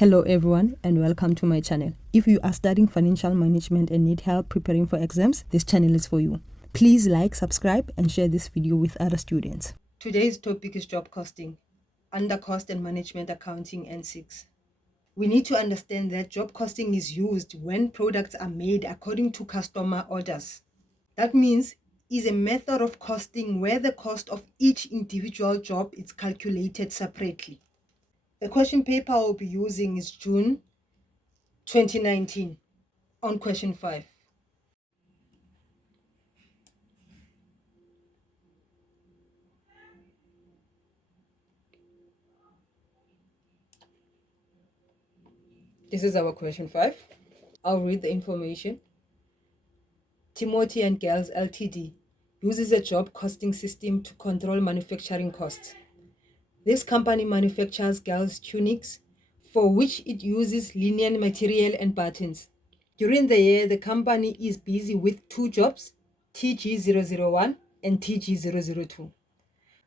Hello everyone and welcome to my channel. If you are studying financial management and need help preparing for exams, this channel is for you. Please like, subscribe and share this video with other students. Today's topic is job costing, under cost and management accounting N6. We need to understand that job costing is used when products are made according to customer orders. That means is a method of costing where the cost of each individual job is calculated separately. The question paper I'll be using is June 2019 on question 5. This is our question 5. I'll read the information. Timothy and Girls Ltd uses a job costing system to control manufacturing costs. This company manufactures girls' tunics for which it uses linen material and buttons. During the year, the company is busy with two jobs, TG001 and TG002.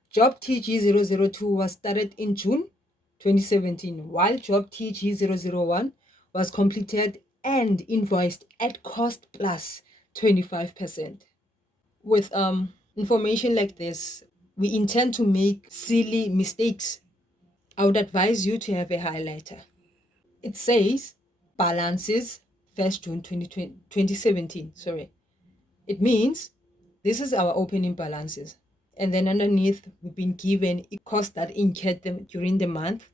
Job TG002 was started in June 2017, while job TG001 was completed and invoiced at cost plus 25%. With information like this, we intend to make silly mistakes. I would advise you to have a highlighter. It says balances 1st June 2017. It means this is our opening balances. And then underneath, we've been given a cost that incurred them during the month.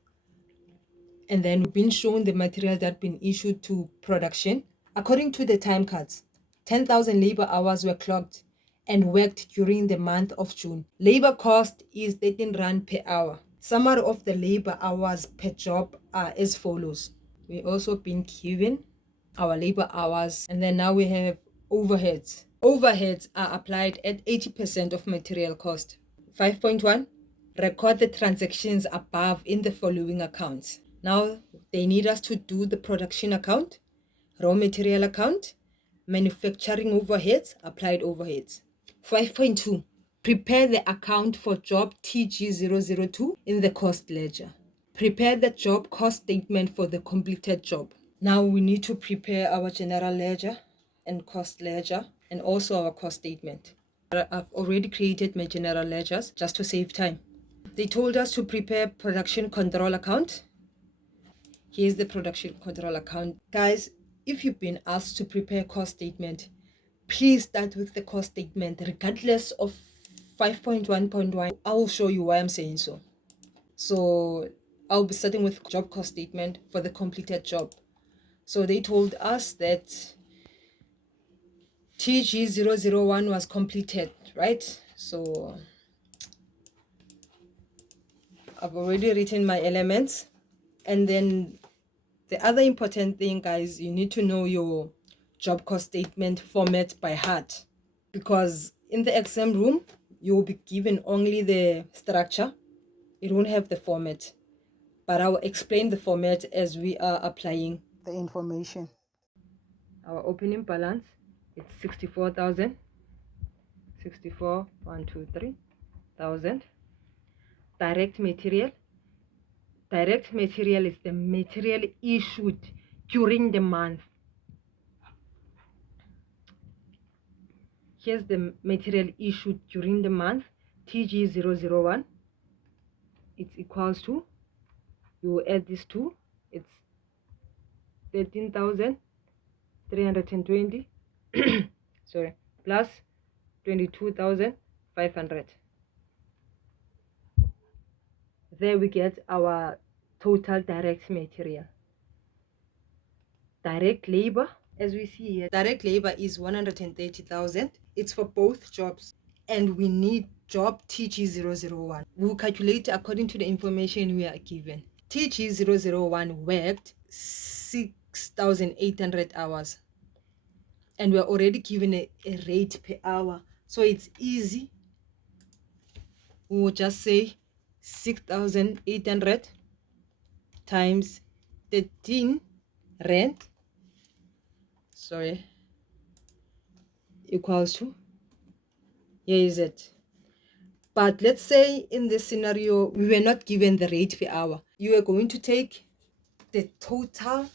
And then we've been shown the material that been issued to production. According to the time cards, 10,000 labor hours were clocked and worked during the month of June. Labor cost is 13 Rand per hour. Summary of the labor hours per job are as follows. We also been given our labor hours, and then now we have overheads. Overheads are applied at 80% of material cost. 5.1, record the transactions above in the following accounts. Now they need us to do the production account, raw material account, manufacturing overheads, applied overheads. 5.2, prepare the account for job TG002 in the cost ledger. Prepare the job cost statement for the completed job. Now we need to prepare our general ledger and cost ledger and also our cost statement. I've already created my general ledgers just to save time. They told us to prepare production control account. Here's the production control account. Guys, if you've been asked to prepare cost statement, please start with the cost statement regardless of 5.1.1. I will show you why I'm saying so. So I'll be starting with job cost statement for the completed job. So they told us that TG001 was completed, right? So I've already written my elements. And then the other important thing, guys, you need to know your job cost statement format by heart, because in the exam room, you will be given only the structure. It won't have the format, but I will explain the format as we are applying the information. Our opening balance, it's 64,000, 64,123,000. Direct material. Direct material is the material issued during the month. Here's the material issued during the month, TG001. It's equals to, you add these two, it's 13,320 sorry, plus 22,500. There we get our total direct material. Direct labor, as we see here, direct labor is 130,000. It's for both jobs, and we need job TG001. We'll calculate according to the information we are given. TG001 worked 6,800 hours, and we're already given a rate per hour, so it's easy. We will just say 6,800 times 13 Rand, equals to, here is it. But let's say in this scenario, we were not given the rate per hour. You are going to take the total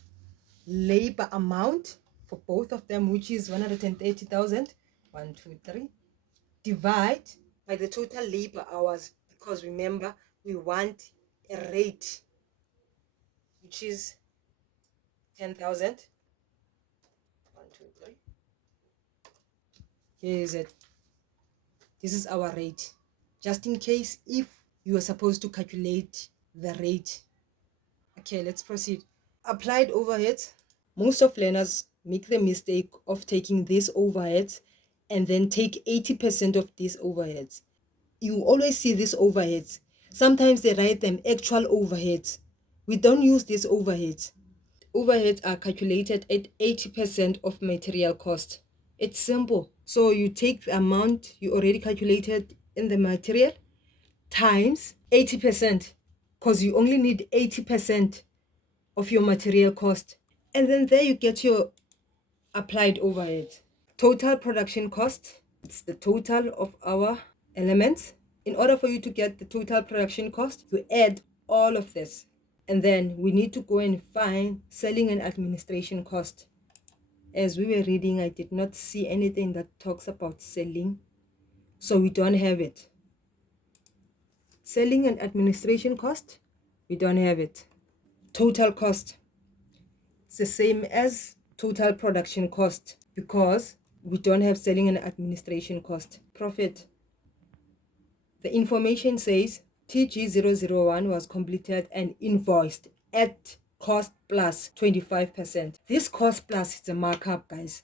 labor amount for both of them, which is 130,000, 1, 2, 3, divide by the total labor hours, because remember, we want a rate which is 10,000. 1, 2, 3. Here is it. This is our rate. Just in case if you are supposed to calculate the rate. Okay, let's proceed. Applied overheads. Most of learners make the mistake of taking these overheads and then take 80% of these overheads. You always see these overheads. Sometimes they write them actual overheads. We don't use these overheads. Overheads are calculated at 80% of material cost. It's simple. So you take the amount you already calculated in the material times 80%, because you only need 80% of your material cost. And then there you get your applied overhead. Total production cost, it's the total of our elements. In order for you to get the total production cost, you add all of this. And then we need to go and find selling and administration cost. As we were reading, I did not see anything that talks about selling, so we don't have it. Selling and administration cost, we don't have it. Total cost, it's the same as total production cost because we don't have selling and administration cost. Profit, the information says TG001 was completed and invoiced at cost plus 25%. This cost plus is a markup, guys.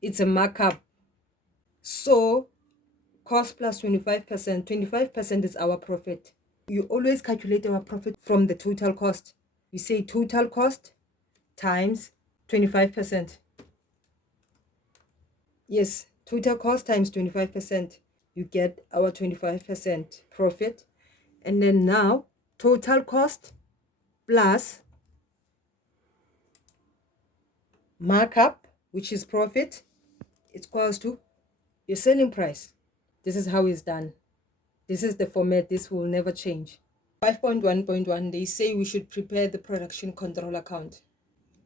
It's a markup. So cost plus 25%, 25% is our profit. You always calculate our profit from the total cost. We say total cost times 25%. Yes, total cost times 25%. You get our 25% profit. And then now total cost plus markup, which is profit, it's equals to your selling price. This is how it's done. This is the format. This will never change. 5.1.1, they say we should prepare the production control account.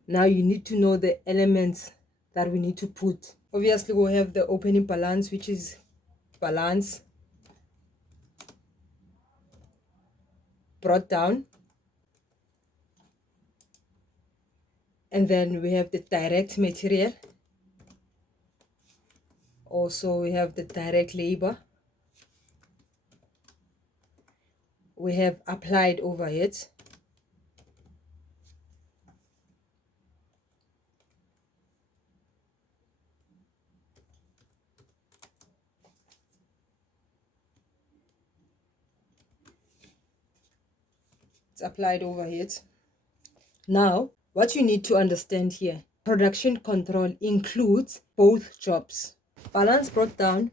Now you need to know the elements that we need to put. Obviously, we'll have the opening balance, which is balance brought down. And then we have the direct material. Also, we have the direct labor. We have applied overheads. It's applied overheads. Now, what you need to understand here, production control includes both jobs. Balance brought down.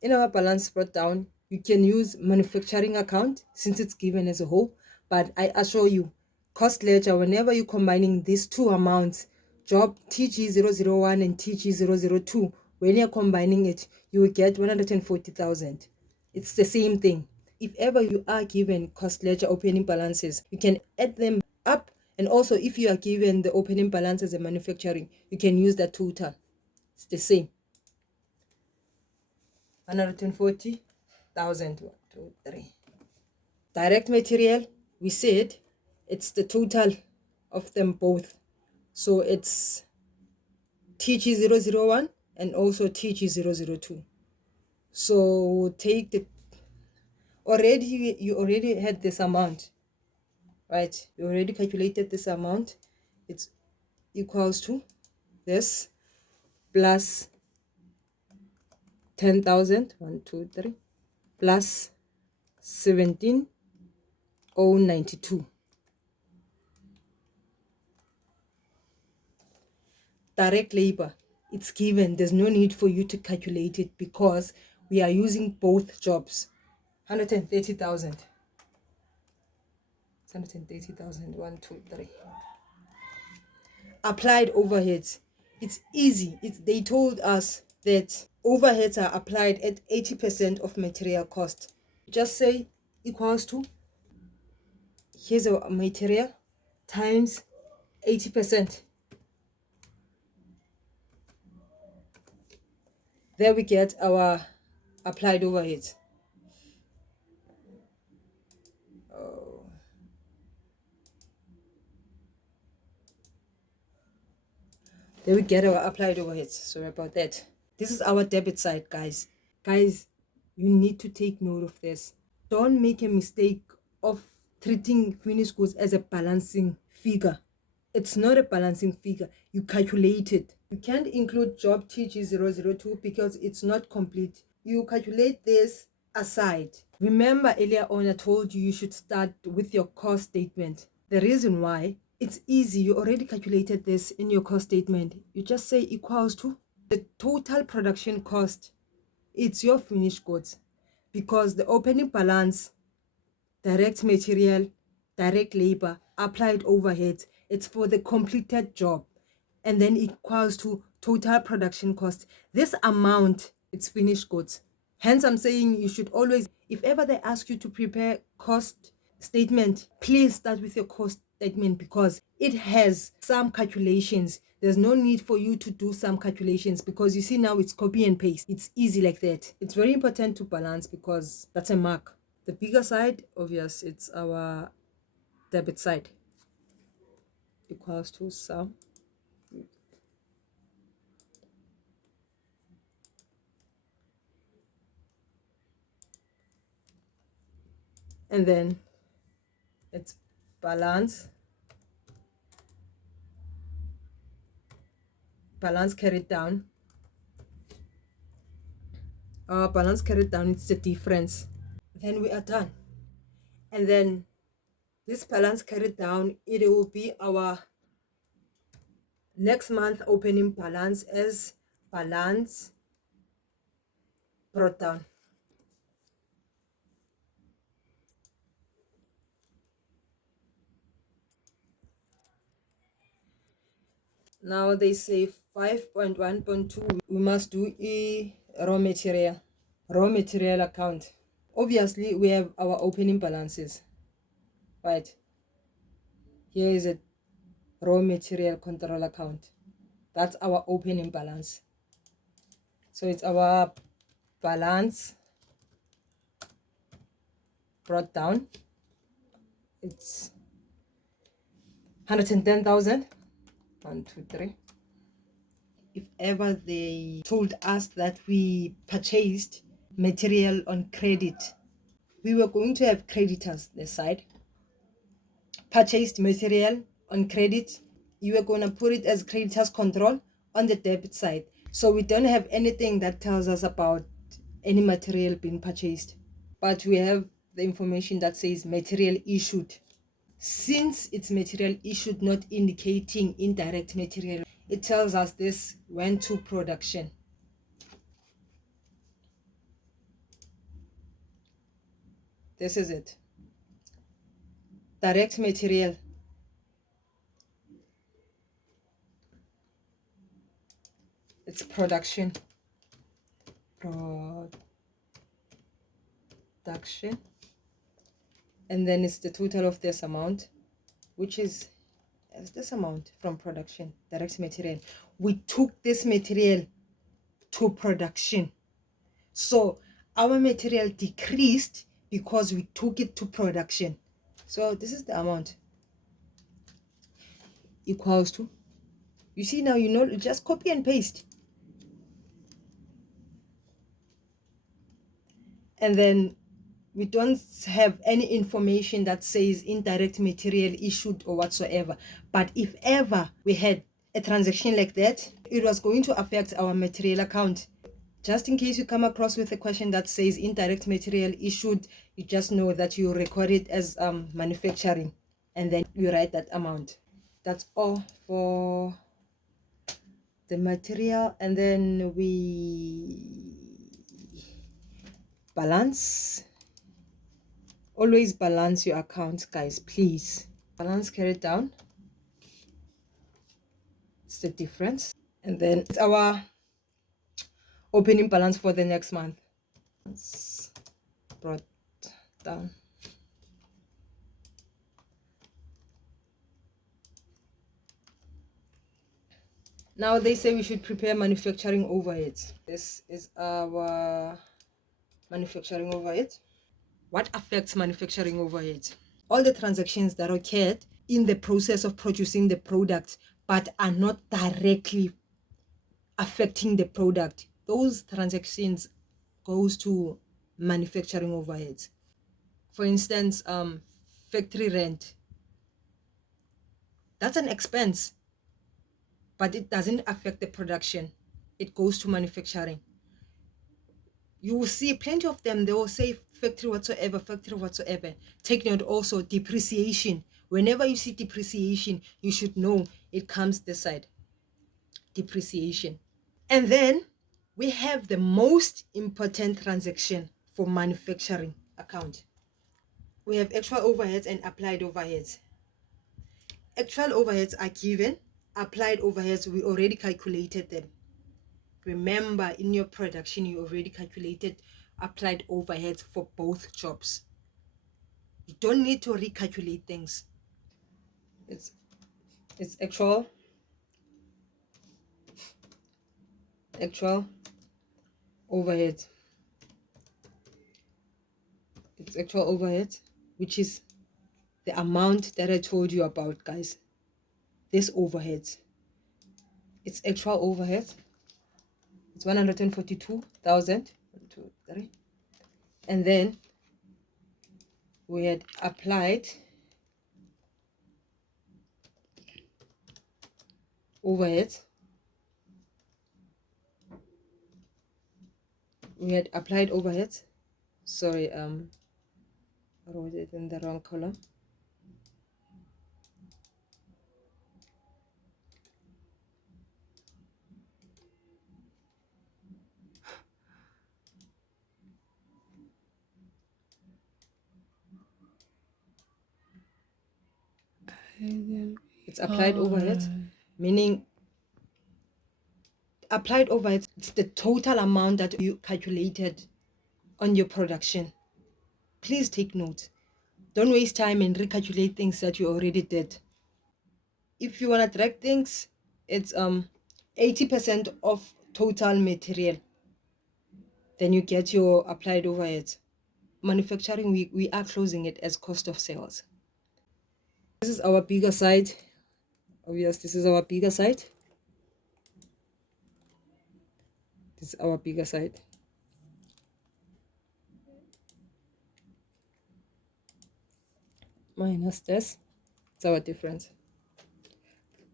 In our balance brought down, you can use manufacturing account since it's given as a whole, but I assure you, cost ledger, whenever you're combining these two amounts, job TG001 and TG002, when you're combining it, you will get 140,000. It's the same thing. If ever you are given cost ledger opening balances, you can add them up. And also, if you are given the opening balance as a manufacturing, you can use that total. It's the same. 140,000. 1, 2, 3. Direct material, we said it's the total of them both. So it's TG001 and also TG002. So take the you already had this amount, right? You already calculated this amount. It's equals to this plus 10,000, 1, 2, 3, plus 17,092. Direct labor, it's given. There's no need for you to calculate it because we are using both jobs. 130,000. 130,000. 1, 2, 3. Applied overheads. It's easy. They told us that overheads are applied at 80% of material cost. Just say equals to Here's our material times 80%. There we get our applied overheads. Oh. There we get our applied overheads. Sorry about that. This is our debit side, guys. Guys, you need to take note of this. Don't make a mistake of treating finished goods as a balancing figure. It's not a balancing figure. You calculate it. You can't include job TG002 because it's not complete. You calculate this aside. Remember earlier on I told you should start with your cost statement. The reason why, it's easy. You already calculated this in your cost statement. You just say equals to the total production cost. It's your finished goods, because the opening balance, direct material, direct labor, applied overheads, it's for the completed job, and then equals to total production cost. This amount, it's finished goods. Hence I'm saying you should always, if ever they ask you to prepare cost statement, please start with your cost statement because it has some calculations. There's no need for you to do some calculations because you see now it's copy and paste. It's easy like that. It's very important to balance because that's a mark. The bigger side, obvious, it's our debit side, equals to sum. And then it's balance carried down. Our balance carried down, it's the difference. Then we are done. And then this balance carried down, it will be our next month opening balance as balance brought down. Now they say 5.1.2, we must do a raw material account. Obviously we have our opening balances, right? Here is a raw material control account. That's our opening balance. So it's our balance brought down. It's 110,000. 1, 2, 3. If ever they told us that we purchased material on credit, we were going to have creditors this side. Purchased material on credit, you were going to put it as creditors control on the debit side. So we don't have anything that tells us about any material being purchased. But we have the information that says material issued. Since it's material issued, not indicating indirect material, it tells us this went to production. This is it. Direct material. It's production. Production. And then it's the total of this amount, which is this amount from production, direct material. We took this material to production. So our material decreased because we took it to production. So this is the amount, equals to, you see now, you know, just copy and paste. And then we don't have any information that says indirect material issued or whatsoever. But if ever we had a transaction like that, it was going to affect our material account. Just in case you come across with a question that says indirect material issued, you just know that you record it as manufacturing, and then you write that amount. That's all for the material. And then we balance. Always balance your accounts, guys, please. Balance carried down, it's the difference. And then it's our opening balance for the next month. It's brought down. Now they say we should prepare manufacturing overheads. This is our manufacturing overhead. What affects manufacturing overheads? All the transactions that occurred in the process of producing the product but are not directly affecting the product. Those transactions goes to manufacturing overheads. For instance, factory rent. That's an expense, but it doesn't affect the production. It goes to manufacturing. You will see plenty of them. They will say factory whatsoever, factory whatsoever. Take note also depreciation. Whenever you see depreciation, you should know it comes this side. Depreciation. And then we have the most important transaction for manufacturing account. We have actual overheads and applied overheads. Actual overheads are given. Applied overheads, we already calculated them. Remember, in your production, you already calculated applied overheads for both jobs. You don't need to recalculate things. It's actual overhead. It's actual overhead, which is the amount that I told you about, guys. This overhead. It's actual overhead. It's 142,000. 1, 2, 3. And then we had applied overhead. We had applied overhead. Sorry, I wrote it in the wrong column. It's applied overhead, meaning applied overhead, it's the total amount that you calculated on your production. Please take note. Don't waste time and recalculate things that you already did. If you want to track things, it's 80% of total material. Then you get your applied overhead. Manufacturing, we are closing it as cost of sales. This is our bigger side. Obvious, this is our bigger side. This is our bigger side. Minus this. It's our difference.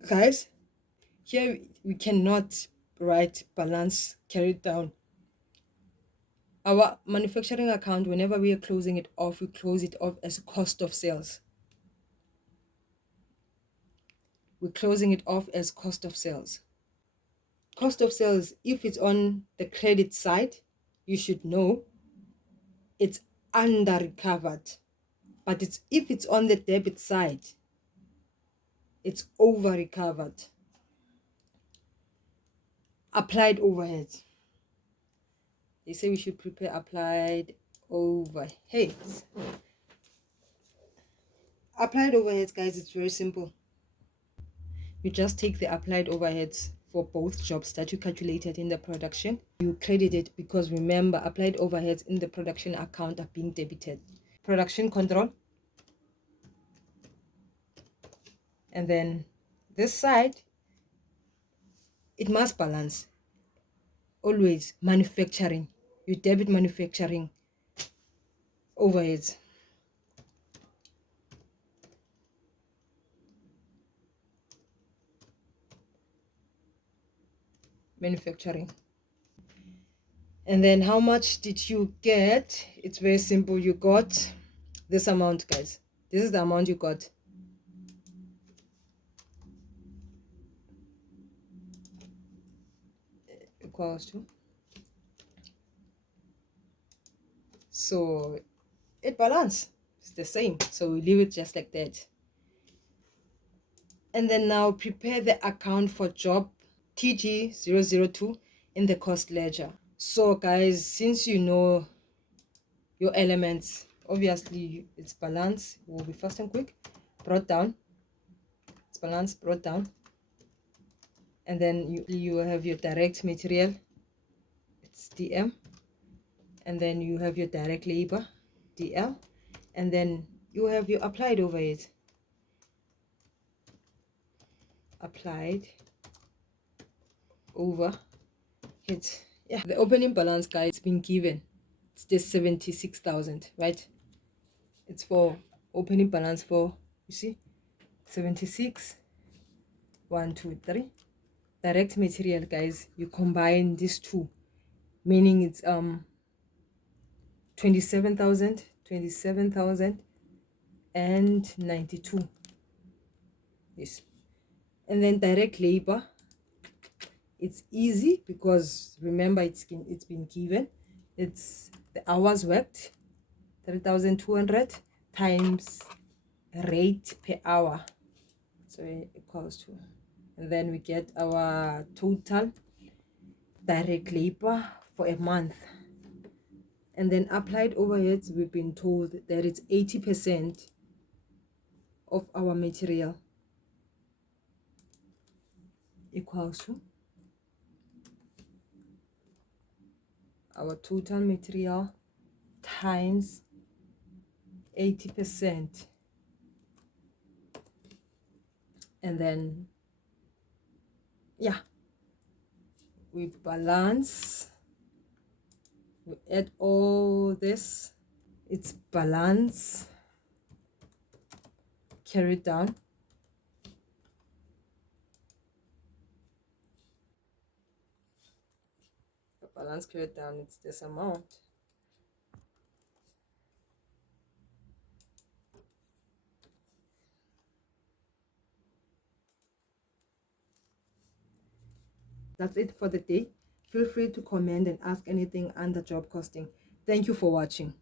Guys, here we cannot write balance carried down. Our manufacturing account, whenever we are closing it off, we close it off as cost of sales. We're closing it off as cost of sales. Cost of sales, if it's on the credit side, you should know it's under recovered. But if it's on the debit side, it's over recovered. Applied overheads. They say we should prepare applied overheads. Applied overheads, guys, it's very simple. You just take the applied overheads for both jobs that you calculated in the production. You credit it because remember, applied overheads in the production account are being debited. Production control. And then this side, it must balance. Always manufacturing. You debit manufacturing overheads. Manufacturing. And then how much did you get? It's very simple. You got this amount, guys. This is the amount you got. Equals to. So it balance. It's the same. So we leave it just like that. And then now prepare the account for job TG002 in the cost ledger. So guys, since you know your elements, obviously it's balance, will be fast and quick, brought down. It's balance, brought down. And then you have your direct material, it's DM, and then you have your direct labor, DL, and then you have your applied overhead, applied overhead. Yeah, the opening balance, guys, it's been given. It's just 76,000, right? It's for opening balance for, you see, 76, 1, 2, 3. Direct material, guys, you combine these two, meaning it's 27,000, 27,000 and 92. Yes. And then direct labor, it's easy because remember it's been given. It's the hours worked, 3,200 times rate per hour, so it equals to, and then we get our total direct labor for a month. And then applied overheads, we've been told that it's 80% of our material, equals to our total material times 80%. And then, yeah, we balance, we add all this, it's balance carried down, the balance carried down, it's this amount. That's it for the day. Feel free to comment and ask anything under job costing. Thank you for watching.